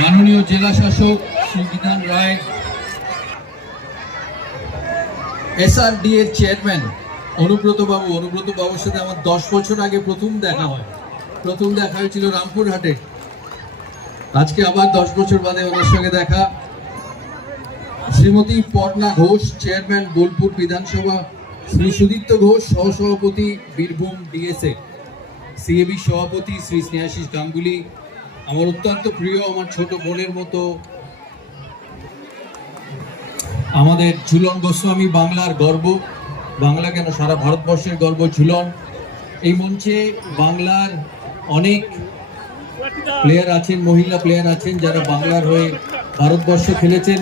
মাননীয় জেলা শাসক শ্রী বিধান রায় এসআরডি এর চেয়ারম্যান অনুব্রত বাবু অনুব্রত বাবুর সাথে আমার দশ বছর আগে প্রথম দেখা হয়। প্রথম দেখা হয়েছিল রামপুরহাটে। আজকে আবার দশ বছর বাদে ওনার সঙ্গে দেখা। শ্রীমতী পর্ণা ঘোষ, চেয়ারম্যান বোলপুর বিধানসভা। শ্রী সুদীপ্ত ঘোষ, সহসভাপতি বীরভূম ডিএসএ। সিএবি সভাপতি শ্রী স্নেহাশিস গাঙ্গুলি। আমার অত্যন্ত প্রিয় আমার ছোট বোনের মতো আমাদের ঝুলন গোস্বামী বাংলার গর্ব। বাংলা কেন সারা ভারতবর্ষের গর্ব ঝুলন। এই মঞ্চে বাংলার অনেক প্লেয়ার আছেন মহিলা প্লেয়ার আছেন যারা বাংলার হয়ে ভারতবর্ষ খেলেছেন।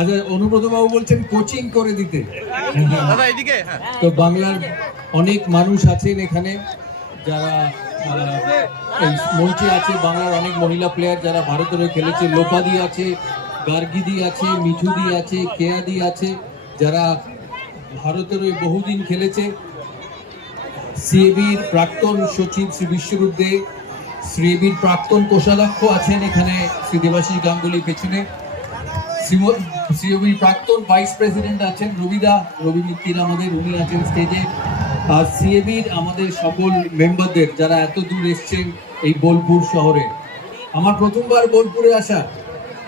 আচ্ছা অনুব্রত বাবু বলছেন কোচিং করে দিতে। হ্যাঁ। তো বাংলার অনেক মানুষ আছেন এখানে যারা এই মঞ্চে আছে বাংলার অনেক মহিলা প্লেয়ার যারা ভারতের হয়ে খেলেছে লোপাদি আছে গার্গিদি আছে মিঠুদি আছে কেয়াদি আছে যারা ভারতের হয়ে বহুদিন খেলেছে সিএবির প্রাক্তন সচিব শ্রী বিশ্বরূপ দে সিএবির প্রাক্তন কোষাধ্যক্ষ আছেন এখানে শ্রী দেবাশিস গাঙ্গুলি পেছনে সিওবির প্রাক্তন ভাইস প্রেসিডেন্ট আছেন রবিদা রবি মিত্তির আমাদের উনি আছেন স্টেজে আর সিএবির আমাদের সকল মেম্বারদের যারা এত দূর এসছেন এই বোলপুর শহরে। আমার প্রথমবার বোলপুরে আসা,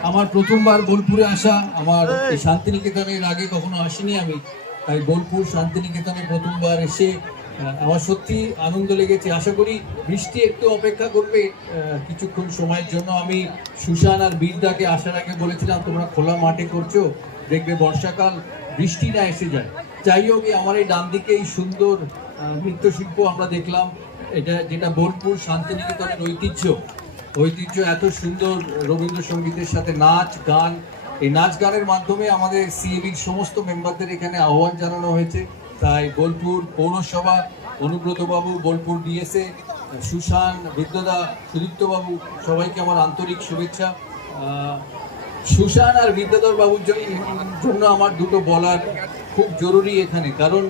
আমার প্রথমবার বোলপুরে আসা, আমার শান্তিনিকেতনের আগে কখনো আসিনি আমি। তাই বোলপুর শান্তিনিকেতনে প্রথমবার এসে আমার সত্যি আনন্দ লেগেছে। আশা করি বৃষ্টি একটু অপেক্ষা করবে কিছুক্ষণ সময়ের জন্য আমি সুশান আর বীরদাকে আসার আগে বলেছিলাম, তোমরা খোলা মাঠে করছ, দেখবে বর্ষাকাল, বৃষ্টি না এসে যায়। যাই হোক আমার এই ডান দিকে এই সুন্দর নৃত্যশিল্প আমরা দেখলাম। এটা যেটা বোলপুর শান্তিনিকেতনের ঐতিহ্য। ঐতিহ্য এত সুন্দর রবীন্দ্রসঙ্গীতের সাথে নাচ, গান। এই নাচ গানের মাধ্যমে আমাদের সিএবির সমস্ত মেম্বারদের এখানে আহ্বান জানানো হয়েছে। তাই বোলপুর পৌরসভা অনুব্রত বাবু বোলপুর ডিএসএ, সুশান, বিদ্যদা সুদীপ্ত বাবু সবাইকে আমার আন্তরিক শুভেচ্ছা। সুশান আর বিদ্যাধর বাবুর জন্য আমার দুটো বলার খুব জরুরি এখানে, কারণ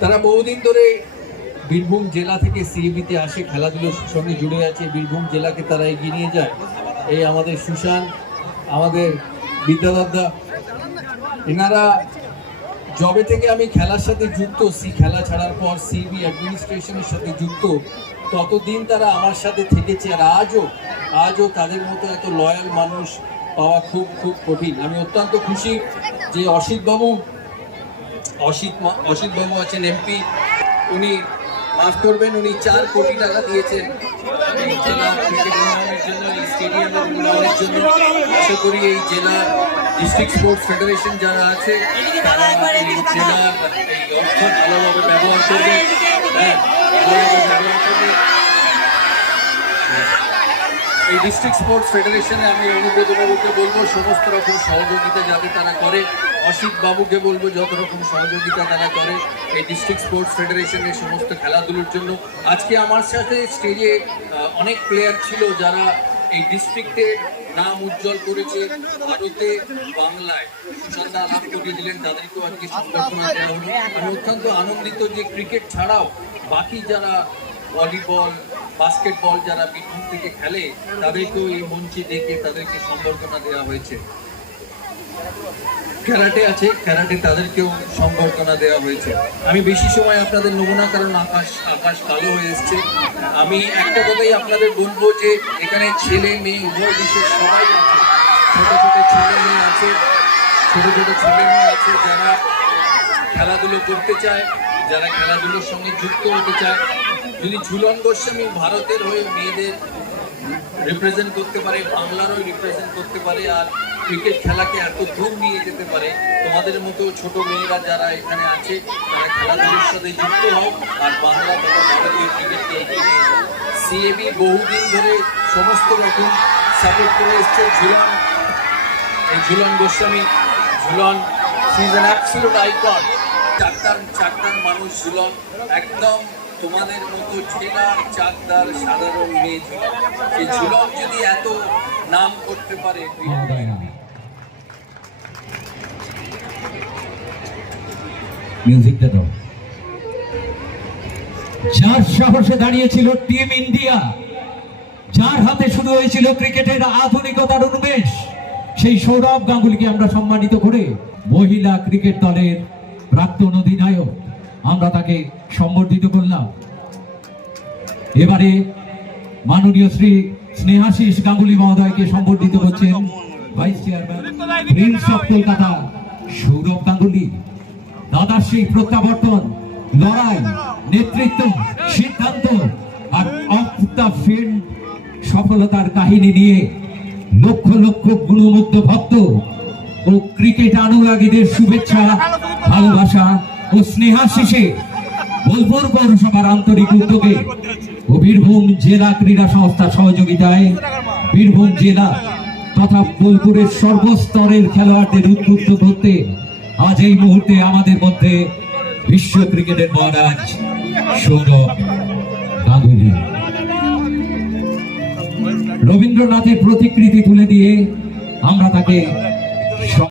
তারা বহুদিন ধরে বীরভূম জেলা থেকে সিএবিতে আসে খেলাধুলোর সঙ্গে জুড়ে আছে, বীরভূম জেলাকে তারা এগিয়ে নিয়ে যায়। এই আমাদের সুশান, আমাদের বিদ্যাদাদা এনারা জবে থেকে আমি খেলার সাথে যুক্ত, সি খেলা ছাড়ার পর সিবি অ্যাডমিনিস্ট্রেশনের সাথে যুক্ত, ততদিন তারা আমার সাথে থেকেছে আর আজও আজও তাদের মতো এত লয়াল মানুষ পাওয়া খুব খুব কঠিন। আমি অত্যন্ত খুশি যে অসিত বাবু অসিত অসিত বাবু আছেন এমপি উনি মাফ করবেন, উনি চার কোটি টাকা দিয়েছেন। জন্য আশা করি এই জেলা ডিস্ট্রিক্ট স্পোর্টস ফেডারেশন যারা আছে, তারা এই অর্থ ভালোভাবে ব্যবহার হ্যাঁ এই ডিস্ট্রিক্ট স্পোর্টস ফেডারেশনে আমি অনুব্রত বাবুকে বলব, সমস্ত রকম সহযোগিতা যাতে তারা করে অসিত বাবুকে বলব যত রকম সহযোগিতা তারা করে এই ডিস্ট্রিক্ট স্পোর্টস ফেডারেশনের সমস্ত খেলাধুলোর জন্য। আজকে আমার সাথে স্টেজে অনেক প্লেয়ার ছিল যারা এই ডিস্ট্রিক্টের নাম উজ্জ্বল করেছে ভারতে বাংলায়। সুশান্ত লাভ করিয়ে দিলেন, তাদেরকেও আজকে সংবর্ধনা দেওয়া হলো। আমি অত্যন্ত আনন্দিত যে ক্রিকেট ছাড়াও বাকি যারা ভলিবল বাস্কেটবল যারা বীরভূম থেকে খেলে, তাদেরকেও এই মঞ্চে ডেকে তাদেরকে সম্বর্ধনা দেওয়া হয়েছে। ক্যারাটে আছে, ক্যারাটে তাদেরকেও সম্বর্ধনা দেওয়া হয়েছে। আমি বেশি সময় আপনাদের নেব না কারণ আকাশ আকাশ কালো হয়ে এসছে। আমি একটা কথাই আপনাদের বলব যে, এখানে ছেলে মেয়ে, উভয় বিশেষ সবাই আছে। ছোট ছোট ছেলে মেয়ে আছে, ছোট ছোট ছেলে মেয়ে আছে যারা খেলাধুলো করতে চায়, যারা খেলাধুলোর সঙ্গে যুক্ত হতে চায়। যদি ঝুলন গোস্বামী ভারতের হয়ে মেয়েদের রিপ্রেজেন্ট করতে পারে, বাংলারও রিপ্রেজেন্ট করতে পারে, আর ক্রিকেট খেলাকে এত দূর নিয়ে যেতে পারে, তোমাদের মতো ছোট মেয়েরা যারা এখানে আছে, তারা খেলাধুলোর সাথে যুক্ত হও আর বাংলা তথা ভারতীয় ক্রিকেটকে এগিয়ে নিয়ে যাও। সিএবি বহুদিন ধরে সমস্ত রকম সাপোর্ট করে এসছে। ঝুলন, এই Jhulan Goswami, Jhulan is an absolute icon চারটার চারটার মানুষ ঝুলন, একদম তোমাদের মতো ছেলার চাকদার, সাধারণ মেয়ে ঝুলন। সেই ঝুলন যদি এত নাম করতে পারে মিউজিকটা দাও। যার সাহসে দাঁড়িয়েছিল টিম ইন্ডিয়া যার হাতে শুরু হয়েছিল ক্রিকেটের আধুনিকতার উন্মেষ, সেই সৌরভ গাঙ্গুলিকে আমরা সম্মানিত করে মহিলা ক্রিকেট দলের প্রাক্তন অধিনায়ক আমরা তাকে সম্বর্ধিত করলাম। এবারে মাননীয় শ্রী স্নেহাশিস গাঙ্গুলি মহোদয়কে সম্বর্ধিত করছেন vice chairman prince of Kolkata Sourav Ganguly. সেই প্রত্যাবর্তন, লড়াই, নেতৃত্ব, সিদ্ধান্ত আর অফ দ্য ফিল্ড সফলতার কাহিনী নিয়ে লক্ষ লক্ষ গুণমুগ্ধ ভক্ত ও ক্রিকেট অনুরাগীদের শুভেচ্ছা, ভালোবাসা ও স্নেহাশিসে বোলপুর পৌরসভার আন্তরিক উদ্যোগে ও বীরভূম জেলা ক্রীড়া সংস্থার সহযোগিতায় বীরভূম জেলা তথা বোলপুরের সর্বস্তরের খেলোয়াড়দের উদ্বুদ্ধ করতে আজ এই মুহূর্তে আমাদের মধ্যে বিশ্ব ক্রিকেটের মহারাজ সৌরভ গাঙ্গুলি। রবীন্দ্রনাথের প্রতিকৃতি তুলে দিয়ে আমরা তাকে